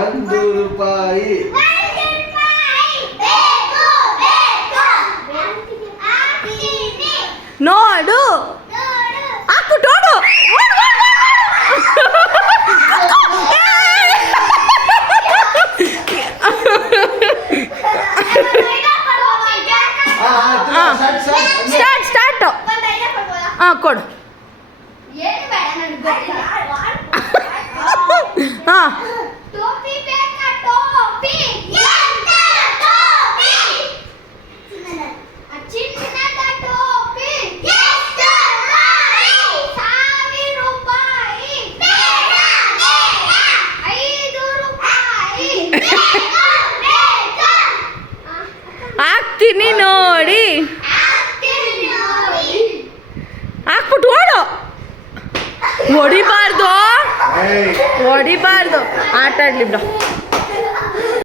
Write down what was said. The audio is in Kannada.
ಒಂದು ರೂಪಾಯಿ ನೋಡು ಹಾಕ್ಬಿಟ್ಟು ಓಡು ಸ್ಟಾರ್ಟ್ ಸ್ಟಾರ್ಟ್. ಹಾಂ ಕೊಡು. ಹಾಂ. ಟೋಪಿ ಬೇಕಾ? ಹೊಡಿಬಾರ್ದು ಏಯ್ ಹೊಡಿಬಾರ್ದು ಆಟ ಆಡ್ಲಿ ಬಿಡು